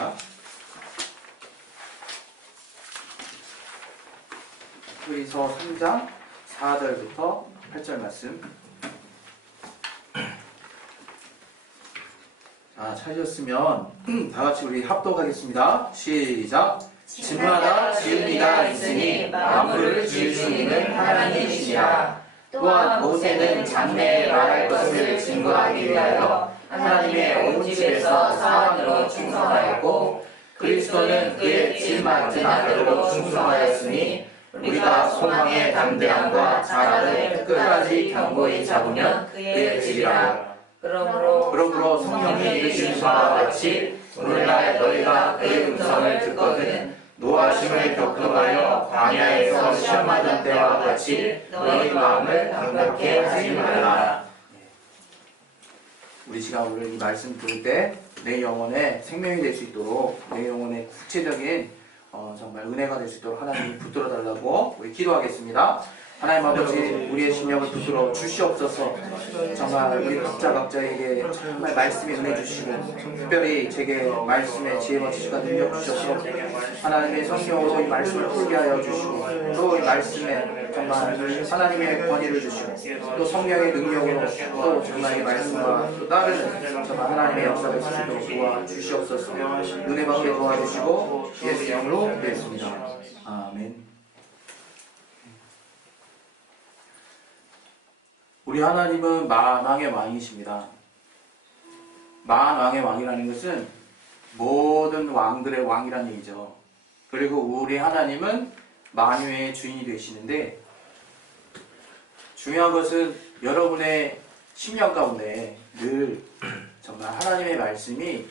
하겠습니다. 히브리서 3장 4절부터 8절 말씀. 자, 찾으셨으면 다 같이 우리 합독하겠습니다. 시작. 집마다 지은 이가 있으니 만물을 지으시는 하나님이시라. 또한 모세는 장래에 말할 것을 증거하기 위하여 하나님의 온 집에서 사환으로 충성하였고, 그리스도는 그의 질 맞은 아들로 충성하였으니, 우리가 소망의 담대함과 자라를 끝까지 견고히 잡으면 그의 질이라. 그러므로 성령이 이르신 바와 같이 오늘날 너희가 그의 음성을 듣거든 노하심을 겪음하여 광야에서 시험하던 때와 같이 너희 마음을 강력게 하지 말라. 우리 시간 오늘 이 말씀 들을 때 내 영혼에 생명이 될 수 있도록, 내 영혼에 구체적인 정말 은혜가 될 수 있도록 하나님이 붙들어 달라고 우리 기도하겠습니다. 하나님 아버지, 우리의 심령을 붙들어 주시옵소서. 정말 우리 각자에게 정말 말씀의 은혜 주시고, 특별히 제게 말씀의 지혜와 지식과 능력 주셔서 하나님의 성령으로 이 말씀을 풀게 하여 주시고, 또 이 말씀에 정말 하나님의 권위를 주시고, 또 성령의 능력으로 또 정말 이 말씀과 또 다른 정말 하나님의 역사를 있으시도록 도와주시옵소서. 은혜 받게 도와주시고 예수 이름으로 기도했습니다. 아멘. 우리 하나님은 만왕의 왕이십니다. 만왕의 왕이라는 것은 모든 왕들의 왕이라는 얘기죠. 그리고 우리 하나님은 만유의 주인이 되시는데, 중요한 것은 여러분의 심령 가운데 늘 정말 하나님의 말씀이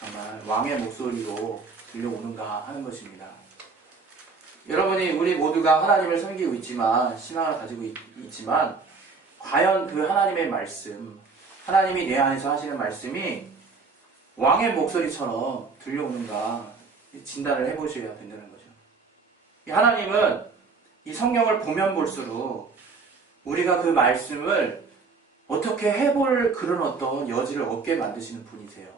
정말 왕의 목소리로 들려오는가 하는 것입니다. 여러분이, 우리 모두가 하나님을 섬기고 있지만, 신앙을 가지고 있지만, 과연 그 하나님의 말씀, 하나님이 내 안에서 하시는 말씀이 왕의 목소리처럼 들려오는가 진단을 해보셔야 된다는 거죠. 하나님은 이 성경을 보면 볼수록 우리가 그 말씀을 어떻게 해볼 그런 어떤 여지를 얻게 만드시는 분이세요.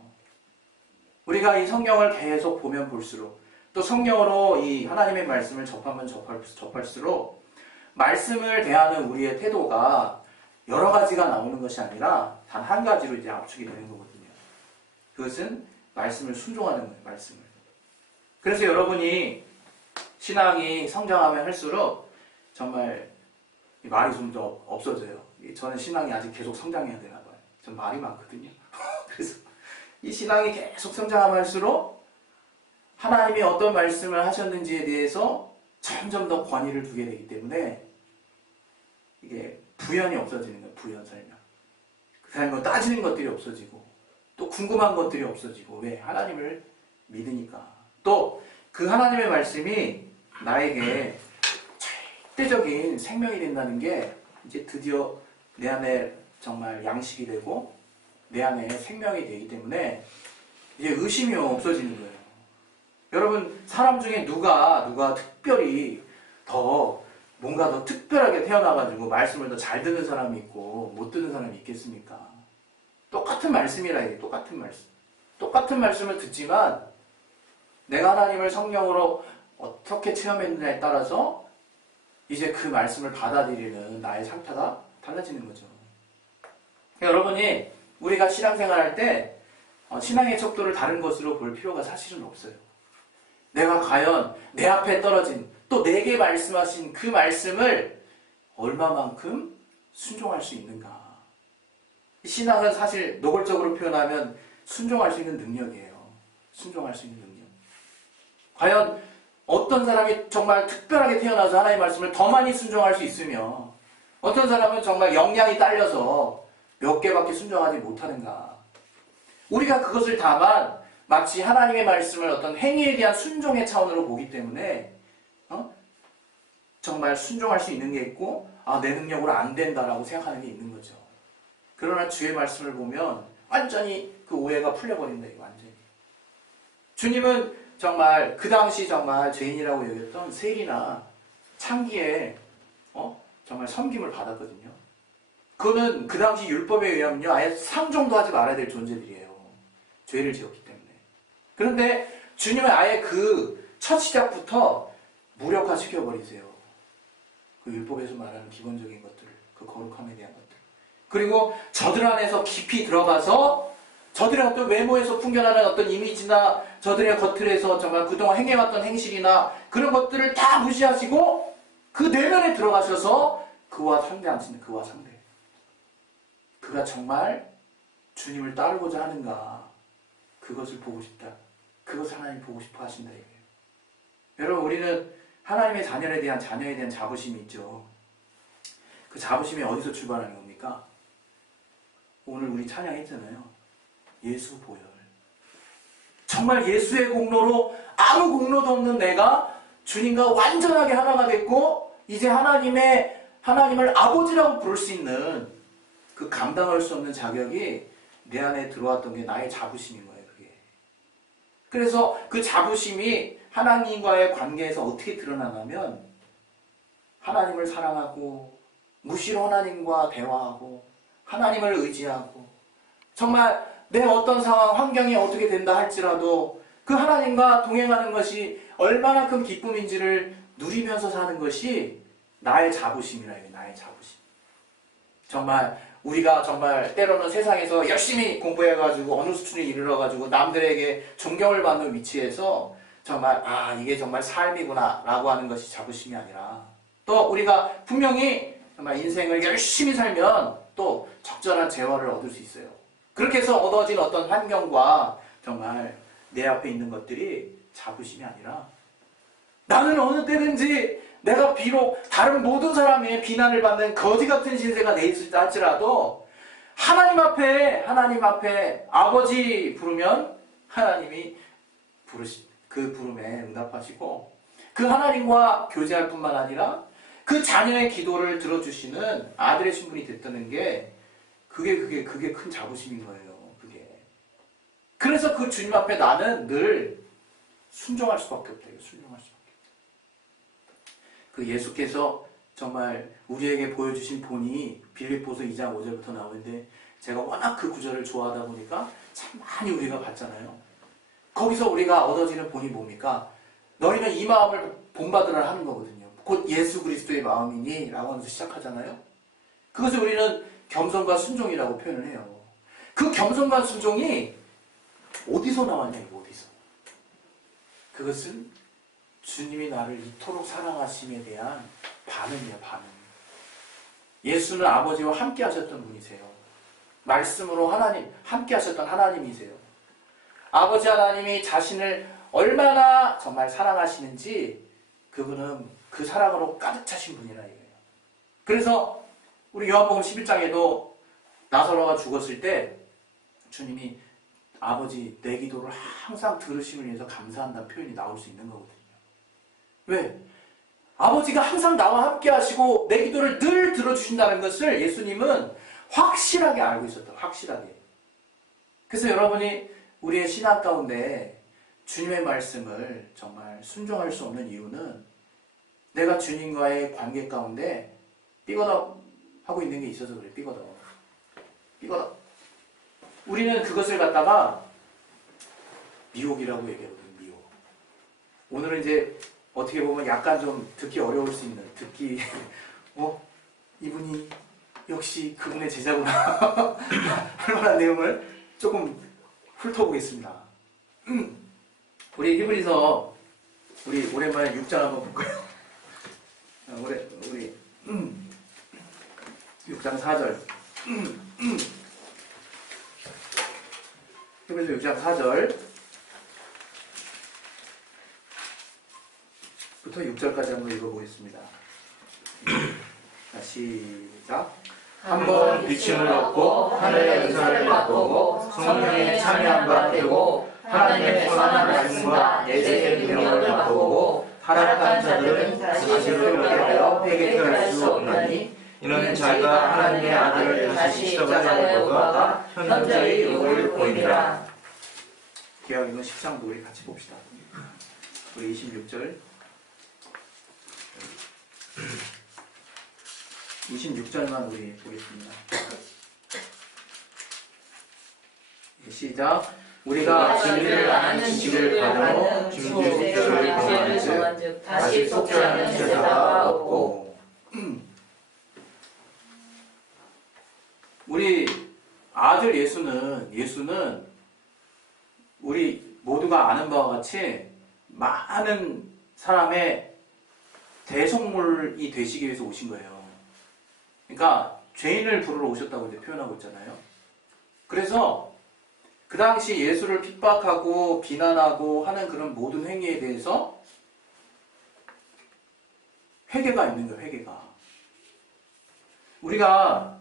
우리가 이 성경을 계속 보면 볼수록, 또 성경으로 이 하나님의 말씀을 접하면 접할수록 말씀을 대하는 우리의 태도가 여러 가지가 나오는 것이 아니라 단 한 가지로 이제 압축이 되는 거거든요. 그것은 말씀을 순종하는 거예요, 말씀을. 그래서 여러분이 신앙이 성장하면 할수록 정말 말이 좀 더 없어져요. 저는 신앙이 아직 계속 성장해야 되나 봐요. 전 말이 많거든요. 그래서 이 신앙이 계속 성장하면 할수록 하나님이 어떤 말씀을 하셨는지에 대해서 점점 더 권위를 두게 되기 때문에 이게 부연이 없어지는 거예요. 부연 설명. 그 사람이 따지는 것들이 없어지고, 또 궁금한 것들이 없어지고. 왜? 하나님을 믿으니까. 또 그 하나님의 말씀이 나에게 절대적인 생명이 된다는 게 이제 드디어 내 안에 정말 양식이 되고 내 안에 생명이 되기 때문에 이제 의심이 없어지는 거예요. 여러분, 사람 중에 누가 특별히 뭔가 더 특별하게 태어나가지고 말씀을 더 잘 듣는 사람이 있고 못 듣는 사람이 있겠습니까? 똑같은 말씀이라 해요. 똑같은 말씀. 똑같은 말씀을 듣지만 내가 하나님을 성령으로 어떻게 체험했느냐에 따라서 이제 그 말씀을 받아들이는 나의 상태가 달라지는 거죠. 여러분이 우리가 신앙생활할 때 신앙의 척도를 다른 것으로 볼 필요가 사실은 없어요. 내가 과연 내 앞에 떨어진, 또 내게 말씀하신 그 말씀을 얼마만큼 순종할 수 있는가. 신앙은 사실 노골적으로 표현하면 순종할 수 있는 능력이에요. 순종할 수 있는 능력. 과연 어떤 사람이 정말 특별하게 태어나서 하나님의 말씀을 더 많이 순종할 수 있으며, 어떤 사람은 정말 역량이 딸려서 몇 개밖에 순종하지 못하는가. 우리가 그것을 다만 마치 하나님의 말씀을 어떤 행위에 대한 순종의 차원으로 보기 때문에 정말 순종할 수 있는 게 있고, 내 능력으로 안 된다라고 생각하는 게 있는 거죠. 그러나 주의 말씀을 보면 완전히 그 오해가 풀려버린다. 이거 완전히. 주님은 정말 그 당시 정말 죄인이라고 여겼던 세리나 창기에 정말 섬김을 받았거든요. 그거는 그 당시 율법에 의하면요, 아예 상종도 하지 말아야 될 존재들이에요. 죄를 지었기 때문에. 그런데 주님은 아예 그 첫 시작부터 무력화시켜버리세요. 그 율법에서 말하는 기본적인 것들을, 그 거룩함에 대한 것들. 그리고 저들 안에서 깊이 들어가서 저들의 어떤 외모에서 풍겨나는 어떤 이미지나 저들의 겉을에서 정말 그동안 행해왔던 행실이나 그런 것들을 다 무시하시고 그 내면에 들어가셔서 그와 상대하시는, 그와 상대. 그가 정말 주님을 따르고자 하는가, 그것을 보고 싶다. 그것을 하나님 보고 싶어 하신다 이거예요. 여러분, 우리는 하나님의 자녀에 대한 자부심이 있죠. 그 자부심이 어디서 출발하는 겁니까? 오늘 우리 찬양했잖아요. 예수 보혈. 정말 예수의 공로로 아무 공로도 없는 내가 주님과 완전하게 하나가 됐고 이제 하나님을 아버지라고 부를 수 있는 그 감당할 수 없는 자격이 내 안에 들어왔던 게 나의 자부심인 거예요. 그게. 그래서 그 자부심이 하나님과의 관계에서 어떻게 드러나냐면 하나님을 사랑하고 무시로 하나님과 대화하고 하나님을 의지하고 정말 내 어떤 상황, 환경이 어떻게 된다 할지라도 그 하나님과 동행하는 것이 얼마나 큰 기쁨인지를 누리면서 사는 것이 나의 자부심이라 해요. 나의 자부심. 정말 우리가 정말 때로는 세상에서 열심히 공부해가지고 어느 수준에 이르러가지고 남들에게 존경을 받는 위치에서 정말 이게 정말 삶이구나 라고 하는 것이 자부심이 아니라 또 우리가 분명히 정말 인생을 열심히 살면 또 적절한 재화를 얻을 수 있어요. 그렇게 해서 얻어진 어떤 환경과 정말 내 앞에 있는 것들이 자부심이 아니라 나는 어느 때든지 내가 비록 다른 모든 사람의 비난을 받는 거지 같은 신세가 내 있을지 할지라도 하나님 앞에 아버지 부르면 하나님이 그 부름에 응답하시고 그 하나님과 교제할 뿐만 아니라 그 자녀의 기도를 들어주시는 아들의 신분이 됐다는 게 그게 큰 자부심인 거예요. 그게. 그래서 그 주님 앞에 나는 늘 순종할 수밖에 없다. 순종할 수밖에 없다. 그 예수께서 정말 우리에게 보여주신 본이 빌립보서 2장 5절부터 나오는데 제가 워낙 그 구절을 좋아하다 보니까 참 많이 우리가 봤잖아요. 거기서 우리가 얻어지는 본이 뭡니까? 너희는 이 마음을 본받으라 하는 거거든요. 곧 예수 그리스도의 마음이니 라고 하면서 시작하잖아요. 그것을 우리는 겸손과 순종이라고 표현을 해요. 그 겸손과 순종이 어디서 나왔냐 이거 어디서. 그것은 주님이 나를 이토록 사랑하심에 대한 반응이에요. 반응. 예수는 아버지와 함께 하셨던 분이세요. 말씀으로 함께 하셨던 하나님이세요. 아버지 하나님이 자신을 얼마나 정말 사랑하시는지 그분은 그 사랑으로 가득 차신 분이라 이거예요. 그래서 우리 요한복음 11장에도 나사로가 죽었을 때 주님이 아버지 내 기도를 항상 들으심을 위해서 감사한다는 표현이 나올 수 있는 거거든요. 왜? 아버지가 항상 나와 함께 하시고 내 기도를 늘 들어주신다는 것을 예수님은 확실하게 알고 있었다. 확실하게. 그래서 여러분이 우리의 신앙 가운데 주님의 말씀을 정말 순종할 수 없는 이유는 내가 주님과의 관계 가운데 삐거덕 하고 있는 게 있어서 그래. 삐거덕. 우리는 그것을 갖다가 미혹이라고 얘기하거든요. 미혹. 오늘은 이제 어떻게 보면 약간 좀 듣기 어려울 수 있는 이분이 역시 그분의 제자구나 할 만한 내용을 조금 훑어보겠습니다. 우리 히브리서 우리 오랜만에 6장 한번 볼까요? 우리 6장 4절 히브리서 6장 4절 부터 6절까지 한번 읽어보겠습니다. 시작. 한번 비침을 얻고 하늘의 은사를 맛보고 성령에 참여한 바 되고 하나님의 선한 말씀과 내재의 능력을 맛보고 타락한 자들은 자신을 위하여 회개할 수 없나니 이는 자기가 하나님의 아들을 다시 십자가에 못 박아 현저히 욕을 보이니라. 기왕이면 13도 우리 같이 봅시다. 우리 26절 26절만 우리 보겠습니다. 시작. 우리가 진리를 아는 지식을 가져 짐짓 죄를 범한즉 다시 속지 않는 제사가 없고. 우리 아들 예수는 우리 모두가 아는 바와 같이 많은 사람의 대속물이 되시기 위해서 오신 거예요. 그러니까 죄인을 부르러 오셨다고 이제 표현하고 있잖아요. 그래서 그 당시 예수를 핍박하고 비난하고 하는 그런 모든 행위에 대해서 회개가 있는 거예요. 회개가. 우리가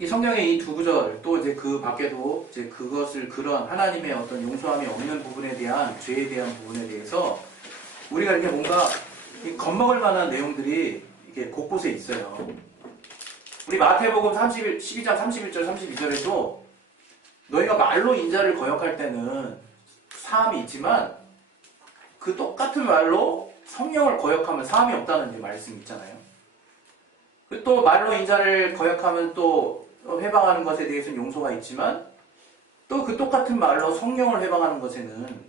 이 성경의 이 두 구절, 또 이제 그 밖에도 이제 그런 하나님의 어떤 용서함이 없는 부분에 대한, 죄에 대한 부분에 대해서 우리가 이렇게 뭔가 겁먹을 만한 내용들이 이렇게 곳곳에 있어요. 우리 마태복음 12장 31절, 32절에도 너희가 말로 인자를 거역할 때는 사함이 있지만 그 똑같은 말로 성령을 거역하면 사함이 없다는 이제 말씀이 있잖아요. 또 말로 인자를 거역하면 또 회방하는 것에 대해서는 용서가 있지만 또 그 똑같은 말로 성령을 회방하는 것에는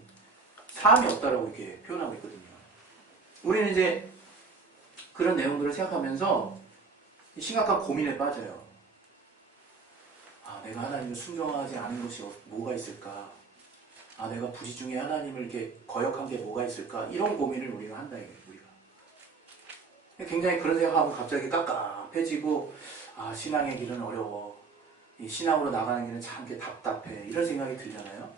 사함이 없다라고 이렇게 표현하고 있거든요. 우리는 이제 그런 내용들을 생각하면서 심각한 고민에 빠져요. 아, 내가 하나님을 순종하지 않은 것이 뭐가 있을까? 아, 내가 부지 중에 하나님을 이렇게 거역한 게 뭐가 있을까? 이런 고민을 우리가 한다 이거예요. 우리가 굉장히 그런 생각하고 갑자기 깝깝해지고, 아, 신앙의 길은 어려워. 이 신앙으로 나가는 길은 참 답답해. 이런 생각이 들잖아요.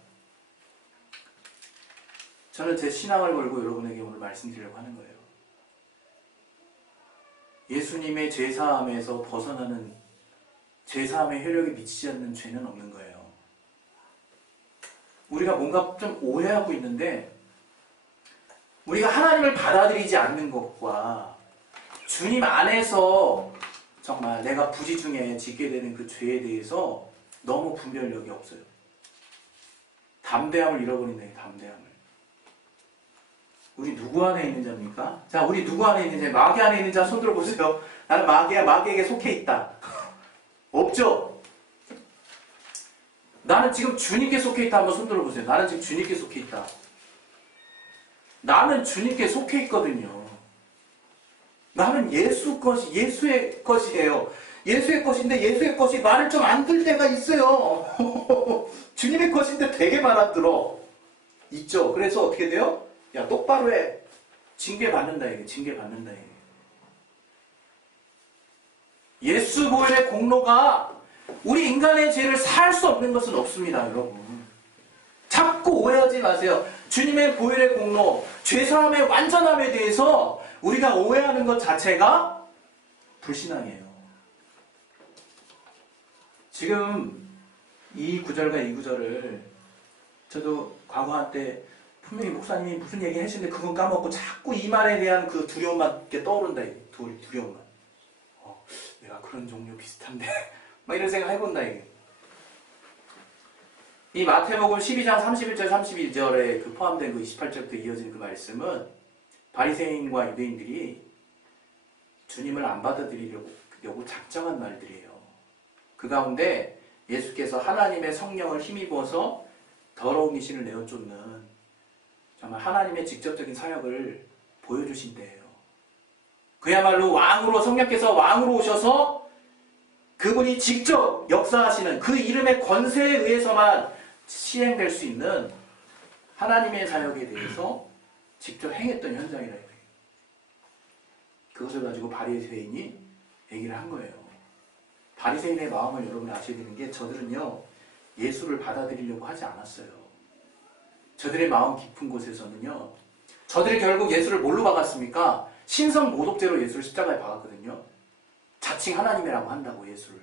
저는 제 신앙을 걸고 여러분에게 오늘 말씀드리려고 하는 거예요. 예수님의 제사함에서 벗어나는, 제사함의 효력이 미치지 않는 죄는 없는 거예요. 우리가 뭔가 좀 오해하고 있는데, 우리가 하나님을 받아들이지 않는 것과 주님 안에서 정말 내가 부지 중에 짓게 되는 그 죄에 대해서 너무 분별력이 없어요. 담대함을 잃어버린다, 담대함을. 우리 누구 안에 있는 자입니까? 자, 우리 누구 안에 있는 자? 마귀 안에 있는 자 손 들어보세요. 나는 마귀야, 마귀에게 속해 있다. 없죠? 나는 지금 주님께 속해 있다. 한번 손 들어보세요. 나는 지금 주님께 속해 있다. 나는 주님께 속해 있거든요. 나는 예수의 것이에요. 예수의 것인데 예수의 것이 말을 좀 안 들 때가 있어요. 주님의 것인데 되게 말 안 들어. 있죠. 그래서 어떻게 돼요? 야, 똑바로 해. 징계 받는다, 이게. 징계 받는다, 이게. 예수 보혈의 공로가 우리 인간의 죄를 살 수 없는 것은 없습니다, 여러분. 자꾸 오해하지 마세요. 주님의 보혈의 공로, 죄사함의 완전함에 대해서 우리가 오해하는 것 자체가 불신앙이에요. 지금 이 구절과 이 구절을 저도 과거 한때 분명히 목사님이 무슨 얘기 하시는데 그건 까먹고 자꾸 이 말에 대한 그 두려움만 이렇게 떠오른다. 두려움만. 내가 그런 종류 비슷한데 막 이런 생각 해본다. 이게. 이 마태복음 12장 31절 32절에 그 포함된 그 28절부터 이어진 그 말씀은 바리새인과 유대인들이 주님을 안 받아들이려고 작정한 말들이에요. 그 가운데 예수께서 하나님의 성령을 힘입어서 더러운 귀신을 내어쫓는 정말 하나님의 직접적인 사역을 보여주신 때예요. 그야말로 왕으로, 성령께서 왕으로 오셔서 그분이 직접 역사하시는 그 이름의 권세에 의해서만 시행될 수 있는 하나님의 사역에 대해서 직접 행했던 현장이라 이거예요. 그것을 가지고 바리새인이 얘기를 한 거예요. 바리새인의 마음을 여러분이 아셔야 되는 게, 저들은요 예수를 받아들이려고 하지 않았어요. 저들의 마음 깊은 곳에서는요, 저들이 결국 예수를 뭘로 박았습니까? 신성 모독죄로 예수를 십자가에 박았거든요. 자칭 하나님이라고 한다고 예수를.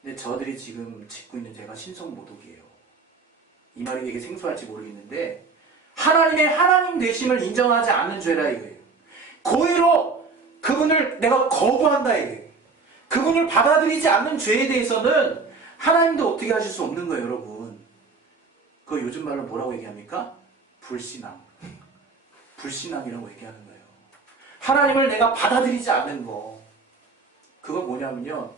근데 저들이 지금 짓고 있는 죄가 신성 모독이에요. 이 말이 되게 생소할지 모르겠는데 하나님의 하나님 되심을 인정하지 않는 죄라 이거예요. 고의로 그분을 내가 거부한다 이거예요. 그분을 받아들이지 않는 죄에 대해서는 하나님도 어떻게 하실 수 없는 거예요, 여러분. 그거 요즘 말로 뭐라고 얘기합니까? 불신앙. 불신앙이라고 얘기하는 거예요. 하나님을 내가 받아들이지 않는 거. 그건 뭐냐면요,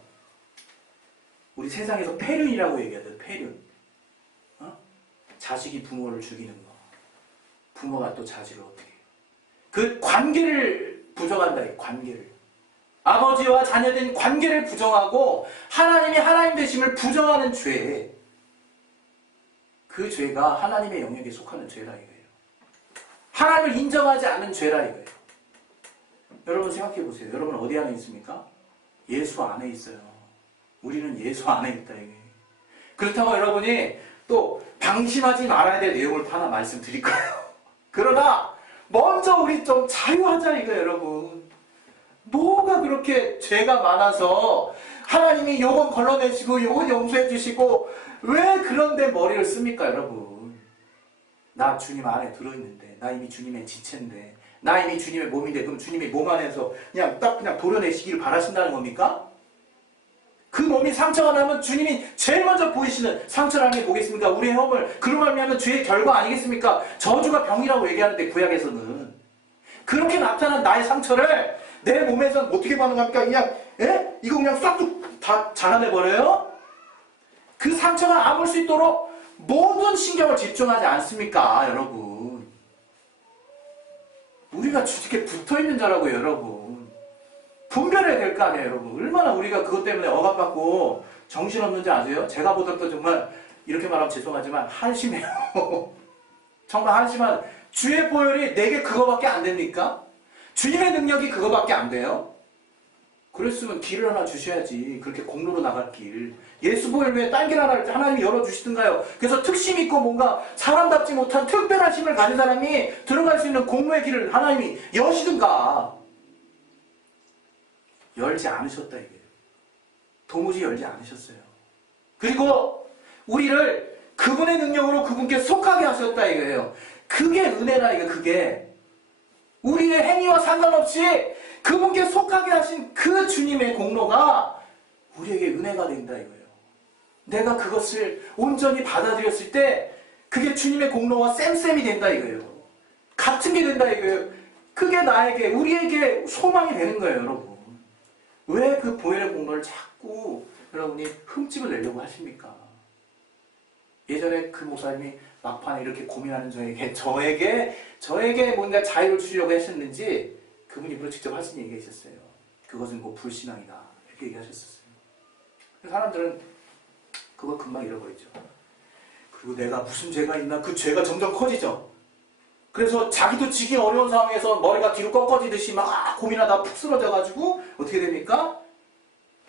우리 세상에서 폐륜이라고 얘기하죠. 폐륜. 자식이 부모를 죽이는 거. 부모가 또 자식을 어떻게 해요? 그 관계를 부정한다. 관계를. 아버지와 자녀된 관계를 부정하고 하나님이 하나님 되심을 부정하는 죄. 그 죄가 하나님의 영역에 속하는 죄라 이거예요. 하나님을 인정하지 않는 죄라 이거예요. 여러분 생각해 보세요. 여러분 어디 안에 있습니까? 예수 안에 있어요. 우리는 예수 안에 있다 이거예요. 그렇다고 여러분이 또 방심하지 말아야 될 내용을 하나 말씀드릴 거예요. 그러나 먼저 우리 좀 자유하자 이거예요, 여러분. 뭐가 그렇게 죄가 많아서 하나님이 요건 걸러내시고 요건 용서해 주시고 왜 그런데 머리를 씁니까, 여러분? 나 주님 안에 들어있는데, 나 이미 주님의 지체인데, 나 이미 주님의 몸인데, 그럼 주님의 몸 안에서 그냥 도려내시기를 바라신다는 겁니까? 그 몸이 상처가 나면 주님이 제일 먼저 보이시는 상처라는 게 뭐겠습니까? 우리의 허물, 그로 말미암아 죄의 결과 아니겠습니까? 저주가 병이라고 얘기하는데 구약에서는 그렇게 나타난 나의 상처를 내 몸에서는 어떻게 반응합니까? 그냥 이거 그냥 싹둑 다 잘라내버려요? 그 상처가 아물 수 있도록 모든 신경을 집중하지 않습니까, 여러분? 우리가 주님께 붙어있는 자라고요, 여러분. 분별해야 될 거 아니에요, 여러분. 얼마나 우리가 그것 때문에 억압받고 정신없는지 아세요? 제가 보더라도 정말 이렇게 말하면 죄송하지만 한심해요. 정말 한심한 주의 보혈이 내게 그거밖에 안 됩니까? 주님의 능력이 그거밖에 안 돼요? 그랬으면 길을 하나 주셔야지. 그렇게 공로로 나갈 길. 예수 보혈 외에 딴 길 하나를 하나님이 열어주시든가요. 그래서 특심 있고 뭔가 사람답지 못한 특별한 힘을 가진 사람이 들어갈 수 있는 공로의 길을 하나님이 여시든가. 열지 않으셨다 이거예요. 도무지 열지 않으셨어요. 그리고 우리를 그분의 능력으로 그분께 속하게 하셨다 이거예요. 그게 은혜라 이거 그게. 우리의 행위와 상관없이 그분께 속하게 하신 그 주님의 공로가 우리에게 은혜가 된다 이거예요. 내가 그것을 온전히 받아들였을 때 그게 주님의 공로와 쌤쌤이 된다 이거예요. 같은 게 된다 이거예요. 그게 나에게 우리에게 소망이 되는 거예요, 여러분. 왜 그 보혈의 공로를 자꾸 여러분이 흠집을 내려고 하십니까? 예전에 그 목사님이 막판에 이렇게 고민하는 저에게 뭔가 자유를 주려고 하셨는지 그분 입으로 직접 하신 얘기가 있었어요. 그것은 뭐 불신앙이다 이렇게 얘기하셨었어요. 사람들은 그걸 금방 잃어버리죠. 그리고 내가 무슨 죄가 있나 그 죄가 점점 커지죠. 그래서 자기도 지기 어려운 상황에서 머리가 뒤로 꺾어지듯이 막 고민하다 푹 쓰러져가지고 어떻게 됩니까?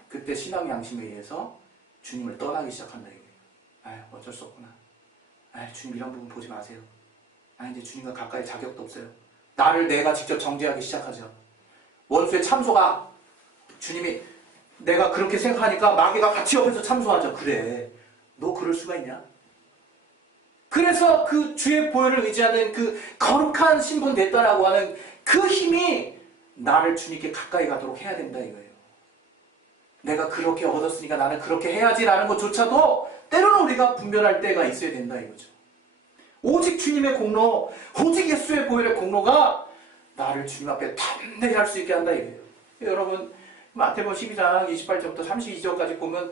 그때 신앙 양심에 의해서 주님을 떠나기 시작한다 이거예요. 아휴 어쩔 수 없구나. 아휴 주님 이런 부분 보지 마세요. 이제 주님과 가까이 자격도 없어요. 나를 내가 직접 정죄하기 시작하죠. 원수의 참소가 주님이 내가 그렇게 생각하니까 마귀가 같이 옆에서 참소하죠. 그래 너 그럴 수가 있냐? 그래서 그 주의 보혈을 의지하는 그 거룩한 신분 됐다라고 하는 그 힘이 나를 주님께 가까이 가도록 해야 된다 이거예요. 내가 그렇게 얻었으니까 나는 그렇게 해야지라는 것조차도 때로는 우리가 분별할 때가 있어야 된다 이거죠. 오직 주님의 공로, 오직 예수의 보혈의 공로가 나를 주님 앞에 담대히 할 수 있게 한다 이거예요. 여러분 마태복음 12장 28절부터 32절까지 보면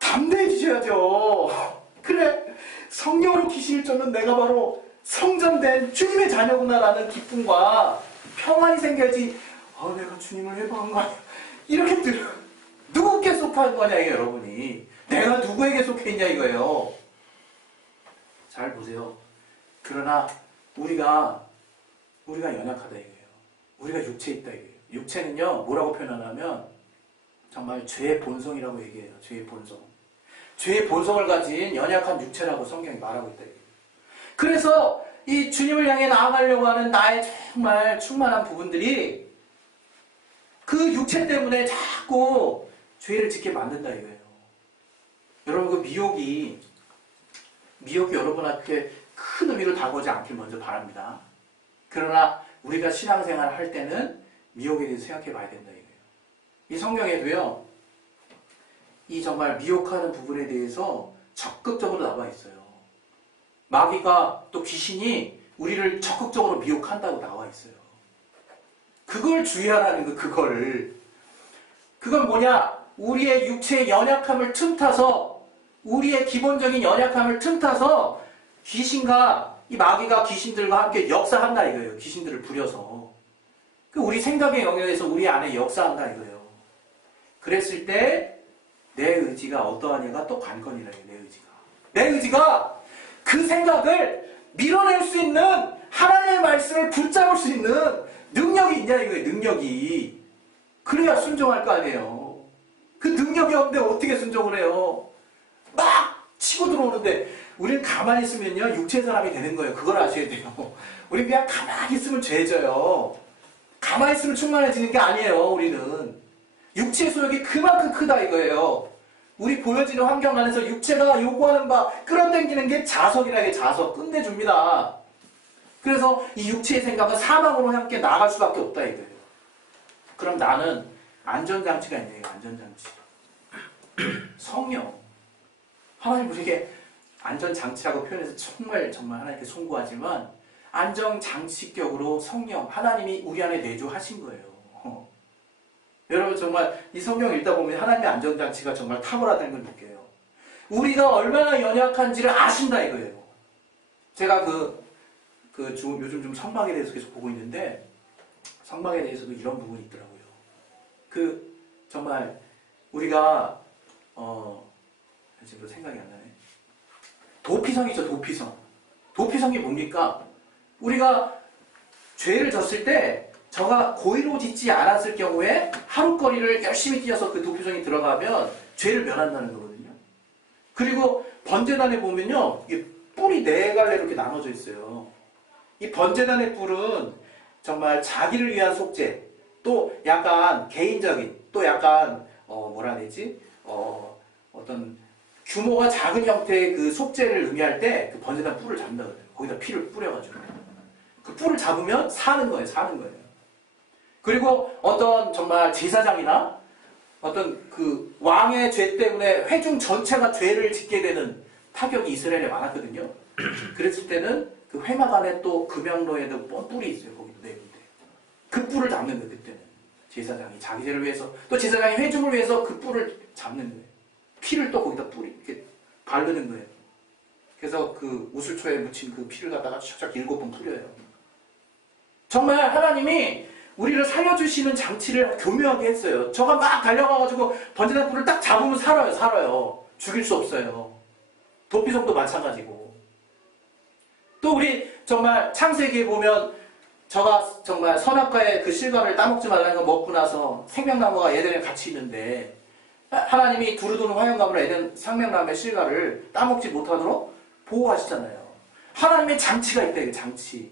담대해지셔야죠. 그래 성령으로 귀신을 쫓는 내가 바로 성전된 주님의 자녀구나라는 기쁨과 평안이 생겨야지. 내가 주님을 회방한 거 아니야 이렇게 들어. 누구께 속한 거냐 이게 여러분이. 내가 누구에게 속해 있냐 이거예요. 잘 보세요. 그러나 우리가 연약하다 이거예요. 우리가 육체에 있다 이거예요. 육체는요 뭐라고 표현하냐면 정말 죄의 본성이라고 얘기해요. 죄의 본성. 죄의 본성을 가진 연약한 육체라고 성경이 말하고 있다 이거예요. 그래서 이 주님을 향해 나아가려고 하는 나의 정말 충만한 부분들이 그 육체 때문에 자꾸 죄를 짓게 만든다 이거예요. 여러분 그 미혹이 여러분한테 큰 의미를 다가오지 않길 먼저 바랍니다. 그러나 우리가 신앙생활을 할 때는 미혹에 대해서 생각해 봐야 된다 이거예요. 이 성경에도요 이 정말 미혹하는 부분에 대해서 적극적으로 나와 있어요. 마귀가 또 귀신이 우리를 적극적으로 미혹한다고 나와 있어요. 그걸 주의하라는 거, 그건 뭐냐? 우리의 육체의 연약함을 틈타서, 우리의 기본적인 연약함을 틈타서 귀신과 이 마귀가 귀신들과 함께 역사한다 이거예요. 귀신들을 부려서. 우리 생각의 영역에서 우리 안에 역사한다 이거예요. 그랬을 때 내 의지가 어떠하냐가 또 관건이라 해요. 내 의지가. 내 의지가 그 생각을 밀어낼 수 있는 하나님의 말씀을 붙잡을 수 있는 능력이 있냐 이거예요. 능력이. 그래야 순종할 거 아니에요. 그 능력이 없는데 어떻게 순종을 해요? 막 치고 들어오는데 우리는 가만히 있으면요 육체 사람이 되는 거예요. 그걸 아셔야 돼요. 우리 그냥 가만히 있으면 죄져요. 가만히 있으면 충만해지는 게 아니에요. 우리는 육체의 소욕이 그만큼 크다 이거예요. 우리 보여지는 환경 안에서 육체가 요구하는 바 끌어당기는 게 자석이라 게 자석 끝내줍니다. 그래서 이 육체의 생각은 사망으로 함께 나갈 수밖에 없다 이거예요. 그럼 나는 안전장치가 있네요. 안전장치. 성령. 하나님 우리에게 안전장치라고 표현해서 정말 하나님께 송구하지만 안전장치격으로 성령 하나님이 우리 안에 내주하신 거예요. 여러분 정말 이 성경 읽다 보면 하나님의 안전장치가 정말 탁월하다는 걸 느껴요. 우리가 얼마나 연약한지를 아신다 이거예요. 제가 요즘 좀 성막에 대해서 계속 보고 있는데 성막에 대해서도 이런 부분이 있더라고요. 정말 우리가 지금 생각이 안 나네. 도피성이죠. 도피성이 뭡니까? 우리가 죄를 졌을 때 저가 고의로 짓지 않았을 경우에 하루거리를 열심히 뛰어서 그 도피성이 들어가면 죄를 면한다는 거거든요. 그리고 번제단에 보면요, 이게 뿔이 4갈래 이렇게 나눠져 있어요. 이 번제단의 뿔은 정말 자기를 위한 속죄, 또 약간 개인적인, 또 약간 뭐라 해야 되지? 어떤 규모가 작은 형태의 그 속죄를 의미할 때 그 번제단 뿔을 잡는다 그래요. 거기다 피를 뿌려가지고 그 뿔을 잡으면 사는 거예요. 그리고 어떤 정말 제사장이나 어떤 그 왕의 죄 때문에 회중 전체가 죄를 짓게 되는 타격이 이스라엘에 많았거든요. 그랬을 때는 그 회막 안에 또 금양로에도 뿔이 있어요. 거기도 4군데. 그 뿔을 잡는 거예요. 그때는 제사장이 자기 죄를 위해서, 또 제사장이 회중을 위해서 그 뿔을 잡는 거예요. 피를 또 거기다 이렇게 바르는 거예요. 그래서 그 우슬초에 묻힌 그 피를 갖다가 촥촥 7번 뿌려요. 정말 하나님이 우리를 살려주시는 장치를 교묘하게 했어요. 저가 막 달려가가지고 번제단 뿔을 딱 잡으면 살아요. 죽일 수 없어요. 도피성도 마찬가지고. 또 우리 정말 창세기에 보면 저가 정말 선악과의 그 실과를 따먹지 말라는 거 먹고 나서 생명나무가 에덴에 같이 있는데 하나님이 두루두루 화영감으로 에덴 생명나무의 실과를 따먹지 못하도록 보호하시잖아요. 하나님의 장치가 있다 이거 장치.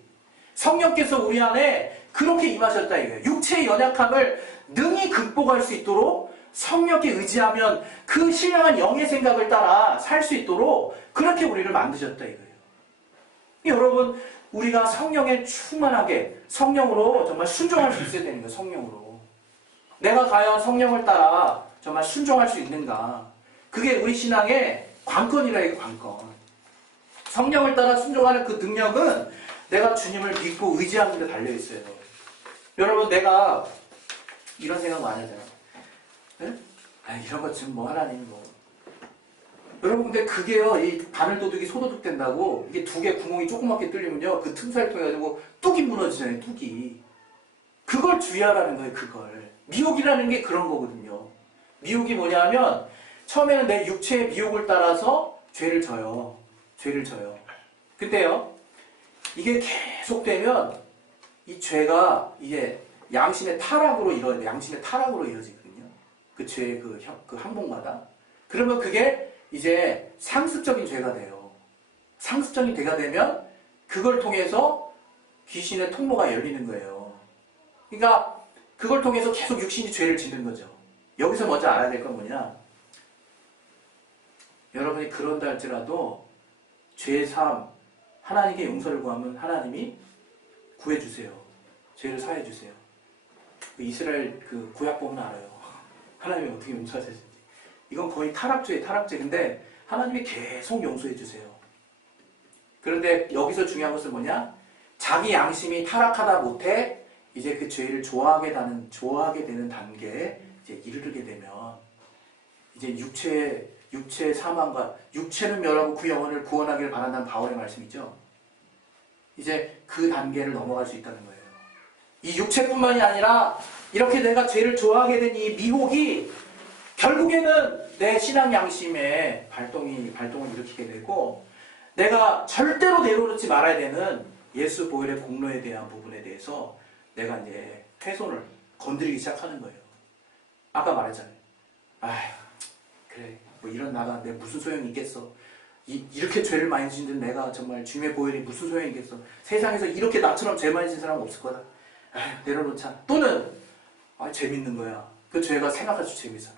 성령께서 우리 안에 그렇게 임하셨다 이거예요. 육체의 연약함을 능히 극복할 수 있도록 성령께 의지하면 그 신령한 영의 생각을 따라 살 수 있도록 그렇게 우리를 만드셨다 이거예요. 여러분 우리가 성령에 충만하게 성령으로 정말 순종할 수 있어야 되는 거예요. 성령으로. 내가 과연 성령을 따라 정말 순종할 수 있는가. 그게 우리 신앙의 관건이라 이거 관건. 성령을 따라 순종하는 그 능력은 내가 주님을 믿고 의지하는 데 달려있어요. 여러분 내가 이런 생각 많이 하잖아요. 네? 이런 것 지금 뭐 하나님 뭐. 여러분 근데 그게요 이 바늘도둑이 소도둑 된다고 이게 2개 구멍이 조그맣게 뚫리면요 그 틈사이를 통해 가지고 뚝이 무너지잖아요. 뚝이. 그걸 주의하라는 거예요. 그걸. 미혹이라는 게 그런 거거든요. 미혹이 뭐냐면 처음에는 내 육체의 미혹을 따라서 죄를 져요. 근데요 이게 계속되면 이 죄가 이게 양심의 타락으로 이루어지거든요. 그 죄의 그 항목마다. 그러면 그게 이제 상습적인 죄가 돼요. 상습적인 죄가 되면 그걸 통해서 귀신의 통로가 열리는 거예요. 그러니까 그걸 통해서 계속 육신이 죄를 짓는 거죠. 여기서 먼저 알아야 될 건 뭐냐? 여러분이 그런다 할지라도 죄 사함, 하나님께 용서를 구하면 하나님이 구해주세요. 죄를 사해주세요. 이스라엘 그 구약 보면 알아요. 하나님이 어떻게 용서하실지. 이건 거의 타락죄인데 하나님이 계속 용서해주세요. 그런데 여기서 중요한 것은 뭐냐? 자기 양심이 타락하다 못해 이제 그 죄를 좋아하게 되는 단계에 이제 이르게 되면 이제 육체의 육체의 사망과 육체는 멸하고 그 영혼을 구원하기를 바란다는 바울의 말씀이죠. 이제 그 단계를 넘어갈 수 있다는 거예요. 이 육체뿐만이 아니라 이렇게 내가 죄를 좋아하게 된 이 미혹이 결국에는 내 신앙 양심에 발동을 일으키게 되고 내가 절대로 내려놓지 말아야 되는 예수 보혈의 공로에 대한 부분에 대해서 내가 이제 훼손을 건드리기 시작하는 거예요. 아까 말했잖아요. 아휴, 그래, 뭐 이런 나가 내가 무슨 소용이 있겠어. 이렇게 죄를 많이 짓는 내가 정말 주님의 보혈이 무슨 소용이 있겠어. 세상에서 이렇게 나처럼 죄 많이 짓는 사람은 없을 거다. 아휴, 내려놓자. 또는 재밌는 거야. 그 죄가 생각할수 재밌어.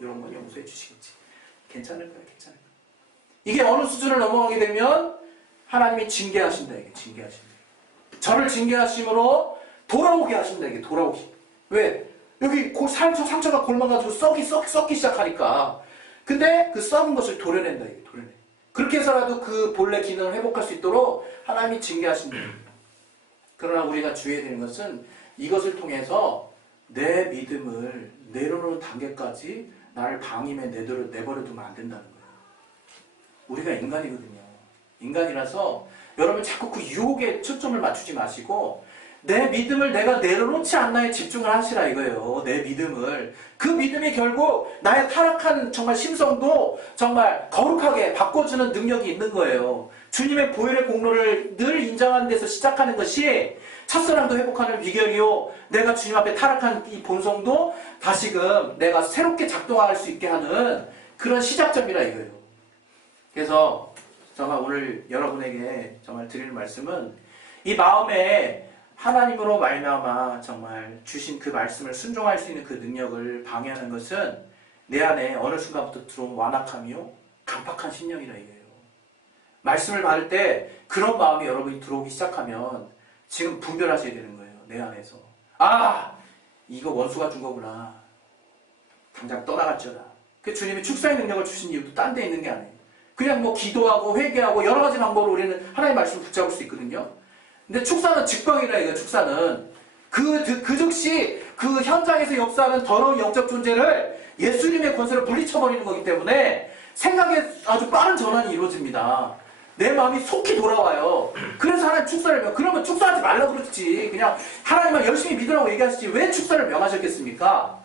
이런 건 용서해 주시겠지. 괜찮을 거야, 괜찮을 거야. 이게 어느 수준을 넘어가게 되면 하나님이 징계하신다, 이게 징계하신다. 저를 징계하심으로 돌아오게 하신다, 이게 돌아오기. 왜? 여기 상처가 골마가지고 썩기 시작하니까. 근데 그 썩은 것을 도려낸다, 이게 도려내. 그렇게 해서라도 그 본래 기능을 회복할 수 있도록 하나님이 징계하신다. 그러나 우리가 주의해야 되는 것은 이것을 통해서 내 믿음을 내려놓는 단계까지 나를 방임에 내버려 두면 안 된다는 거예요. 우리가 인간이거든요. 인간이라서 여러분 자꾸 그 유혹에 초점을 맞추지 마시고 내 믿음을 내가 내려놓지 않나에 집중을 하시라 이거예요. 내 믿음을. 그 믿음이 결국 나의 타락한 정말 심성도 정말 거룩하게 바꿔주는 능력이 있는 거예요. 주님의 보혈의 공로를 늘 인정하는 데서 시작하는 것이 첫사랑도 회복하는 비결이요. 내가 주님 앞에 타락한 이 본성도 다시금 내가 새롭게 작동할 수 있게 하는 그런 시작점이라 이거예요. 그래서 정말 오늘 여러분에게 정말 드리는 말씀은 이 마음에 하나님으로 말미암아 정말 주신 그 말씀을 순종할 수 있는 그 능력을 방해하는 것은 내 안에 어느 순간부터 들어온 완악함이요 강팍한 심령이라 이거예요. 말씀을 받을 때 그런 마음이 여러분이 들어오기 시작하면 지금 분별하셔야 되는 거예요. 내 안에서. 이거 원수가 준 거구나. 당장 떠나갈지어다. 그 주님이 축사의 능력을 주신 이유도 딴 데 있는 게 아니에요. 그냥 뭐 기도하고 회개하고 여러 가지 방법으로 우리는 하나님의 말씀을 붙잡을 수 있거든요. 근데 축사는 직방이라 이거 축사는 그 즉시 그 현장에서 역사하는 더러운 영적 존재를 예수님의 권세로 물리쳐버리는 거기 때문에 생각에 아주 빠른 전환이 이루어집니다. 내 마음이 속히 돌아와요. 그래서 하나님 축사를 그러면 축사하지 말라고 그랬지. 그냥 하나님만 열심히 믿으라고 얘기하시지 왜 축사를 명하셨겠습니까?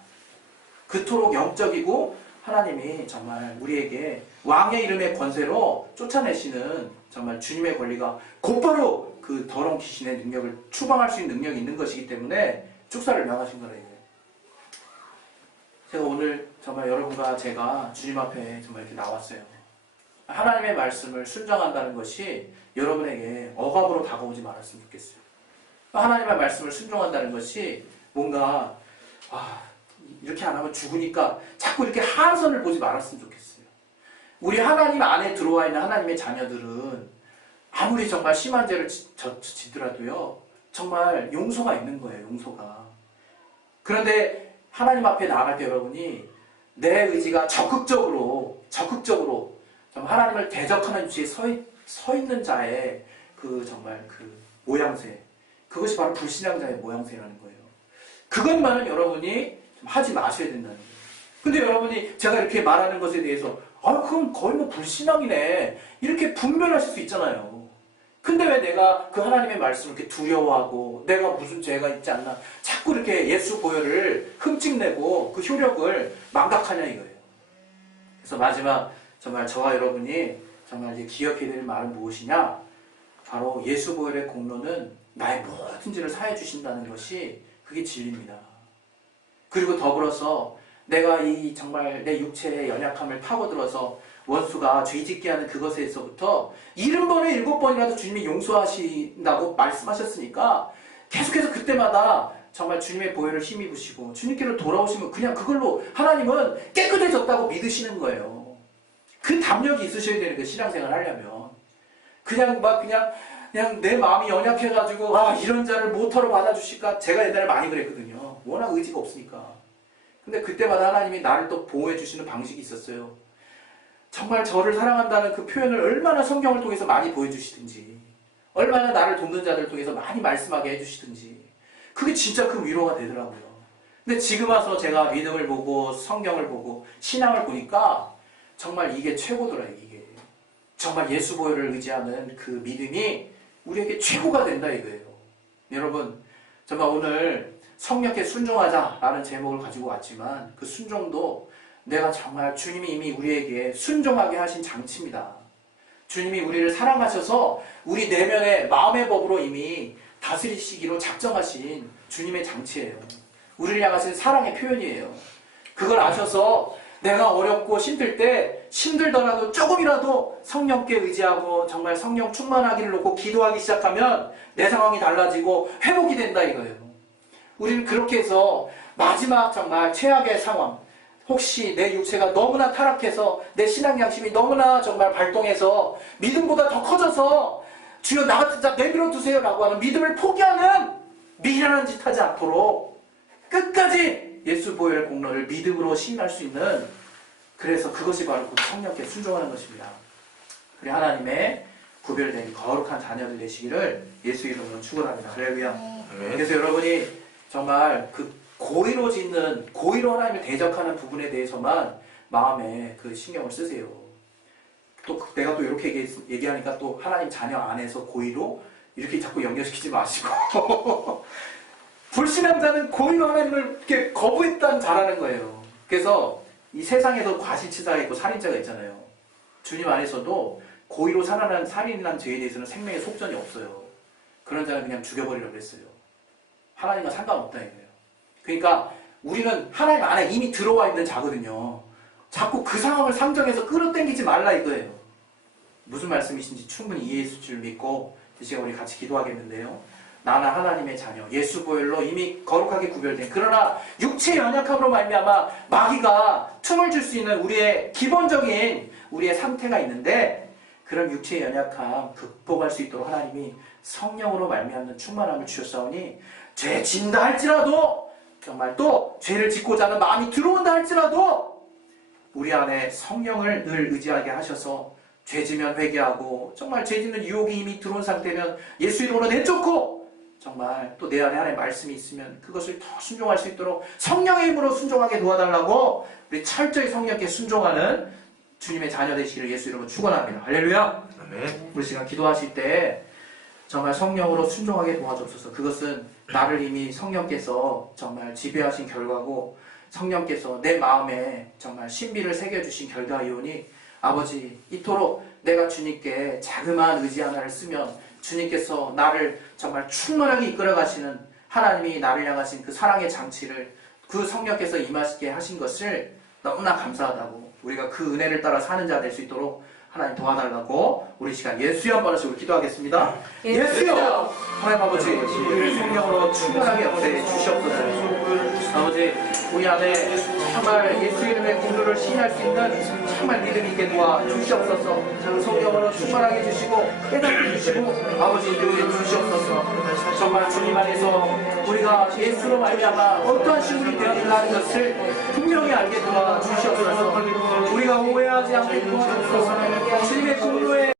그토록 영적이고 하나님이 정말 우리에게 왕의 이름의 권세로 쫓아내시는 정말 주님의 권리가 곧바로 그 더러운 귀신의 능력을 추방할 수 있는 능력이 있는 것이기 때문에 축사를 명하신 거라 이거예요. 제가 오늘 정말 여러분과 제가 주님 앞에 정말 이렇게 나왔어요. 하나님의 말씀을 순종한다는 것이 여러분에게 억압으로 다가오지 말았으면 좋겠어요. 하나님의 말씀을 순종한다는 것이 뭔가 이렇게 안 하면 죽으니까 자꾸 이렇게 하선을 보지 말았으면 좋겠어요. 우리 하나님 안에 들어와 있는 하나님의 자녀들은 아무리 정말 심한 죄를 짓더라도요 정말 용서가 있는 거예요. 용서가. 그런데 하나님 앞에 나아갈 때 여러분이 내 의지가 적극적으로 하나님을 대적하는 위치에 서 있는 자의 그 정말 그 모양새, 그것이 바로 불신앙자의 모양새라는 거예요. 그것만은 여러분이 좀 하지 마셔야 된다는 거예요. 근데 여러분이 제가 이렇게 말하는 것에 대해서 그럼 거의 뭐 불신앙이네 이렇게 분별하실 수 있잖아요. 근데 왜 내가 그 하나님의 말씀을 이렇게 두려워하고 내가 무슨 죄가 있지 않나 자꾸 이렇게 예수 보혈을 흠집내고 그 효력을 망각하냐 이거예요. 그래서 마지막 정말 저와 여러분이 정말 이제 기억해야 될 말은 무엇이냐? 바로 예수 보혈의 공로는 나의 모든 죄를 사해 주신다는 것이 그게 진리입니다. 그리고 더불어서 내가 이 정말 내 육체의 연약함을 파고들어서 원수가 죄짓게 하는 그것에서부터 70번에 7번이라도 주님이 용서하신다고 말씀하셨으니까 계속해서 그때마다 정말 주님의 보혈을 힘입으시고 주님께로 돌아오시면 그냥 그걸로 하나님은 깨끗해졌다고 믿으시는 거예요. 그 담력이 있으셔야 되는 그 신앙생활 하려면 그냥 내 마음이 연약해가지고 이런 자를 못하러 받아주실까? 제가 옛날에 많이 그랬거든요. 워낙 의지가 없으니까. 근데 그때마다 하나님이 나를 또 보호해 주시는 방식이 있었어요. 정말 저를 사랑한다는 그 표현을 얼마나 성경을 통해서 많이 보여주시든지 얼마나 나를 돕는 자들을 통해서 많이 말씀하게 해주시든지 그게 진짜 큰 위로가 되더라고요. 근데 지금 와서 제가 믿음을 보고 성경을 보고 신앙을 보니까 정말 이게 최고더라. 이게 정말 예수 보혈을 의지하는 그 믿음이 우리에게 최고가 된다 이거예요. 여러분, 정말 오늘 성령께 순종하자라는 제목을 가지고 왔지만 그 순종도 내가 정말 주님이 이미 우리에게 순종하게 하신 장치입니다. 주님이 우리를 사랑하셔서 우리 내면의 마음의 법으로 이미 다스리시기로 작정하신 주님의 장치예요. 우리를 향하신 사랑의 표현이에요. 그걸 아셔서 내가 어렵고 힘들 때 힘들더라도 조금이라도 성령께 의지하고 정말 성령 충만하기를 놓고 기도하기 시작하면 내 상황이 달라지고 회복이 된다 이거예요. 우리는 그렇게 해서 마지막 정말 최악의 상황, 혹시 내 육체가 너무나 타락해서 내 신앙 양심이 너무나 정말 발동해서 믿음보다 더 커져서 주여 나 같은 자 내버려 두세요라고 하는 믿음을 포기하는 미련한 짓 하지 않도록 끝까지 예수 보혈 공로를 믿음으로 시인할 수 있는, 그래서 그것이 바로 그 성령께 순종하는 것입니다. 그래 하나님의 구별된 거룩한 자녀들 되시기를 예수 이름으로 축원합니다. 할렐루야. 그래서 여러분이 정말 그 고의로 짓는, 고의로 하나님을 대적하는 부분에 대해서만 마음에 그 신경을 쓰세요. 또 내가 또 이렇게 얘기하니까 또 하나님 자녀 안에서 고의로 이렇게 자꾸 연결시키지 마시고 불신앙자는 고의로 하나님을 이렇게 거부했다는 잘하는 거예요. 그래서 이 세상에도 과실치사가 있고 살인자가 있잖아요. 주님 안에서도 고의로 살아난 살인이라는 죄에 대해서는 생명의 속전이 없어요. 그런 자는 그냥 죽여버리려고 했어요. 하나님과 상관없다 이거예요. 그러니까 우리는 하나님 안에 이미 들어와 있는 자거든요. 자꾸 그 상황을 상정해서 끌어당기지 말라 이거예요. 무슨 말씀이신지 충분히 이해했을 줄 믿고 이 시간 우리 같이 기도하겠는데요. 나는 하나님의 자녀, 예수 보혈로 이미 거룩하게 구별된, 그러나 육체의 연약함으로 말미암아 마귀가 틈을 줄 수 있는 우리의 기본적인 우리의 상태가 있는데, 그런 육체의 연약함 극복할 수 있도록 하나님이 성령으로 말미암는 충만함을 주셨사오니 죄 진다 할지라도, 정말 또 죄를 짓고자 하는 마음이 들어온다 할지라도 우리 안에 성령을 늘 의지하게 하셔서 죄 지면 회개하고, 정말 죄 짓는 유혹이 이미 들어온 상태면 예수 이름으로 내쫓고, 정말 또 내 안에 하나님의 말씀이 있으면 그것을 더 순종할 수 있도록 성령의 힘으로 순종하게 도와달라고 우리 철저히 성령께 순종하는 주님의 자녀 되시기를 예수 이름으로 축원합니다. 할렐루야. 아멘. 우리 시간 기도하실 때 정말 성령으로 순종하게 도와주옵소서. 그것은 나를 이미 성령께서 정말 지배하신 결과고, 성령께서 내 마음에 정말 신비를 새겨주신 결과이오니 아버지, 이토록 내가 주님께 자그마한 의지 하나를 쓰면 주님께서 나를 정말 충만하게 이끌어 가시는, 하나님이 나를 향하신 그 사랑의 장치를 그 성령께서 임하시게 하신 것을 너무나 감사하다고, 우리가 그 은혜를 따라 사는 자 될 수 있도록 하나님 도와달라고 우리 시간 예수여 한 번씩 기도하겠습니다. 예수여! 하나님 아버지, 우리를 성령으로 충만하게 역사해 주시옵소서. 아버지, 우리 안에 정말 예수 이름의 공로를 시인할 수 있는 정말 믿음 있게 도와 주시옵소서. 성령으로 충만하게 주시고 깨닫게 주시고 아버지 인도해 주시옵소서. 정말 주님 안에서 우리가 예수로 말미암아 어떠한 신분이 되었는가는 것을 분명히 알게 도와 주시옵소서. 우리가 오해하지 않게 도와주옵소서. 주님의 공로에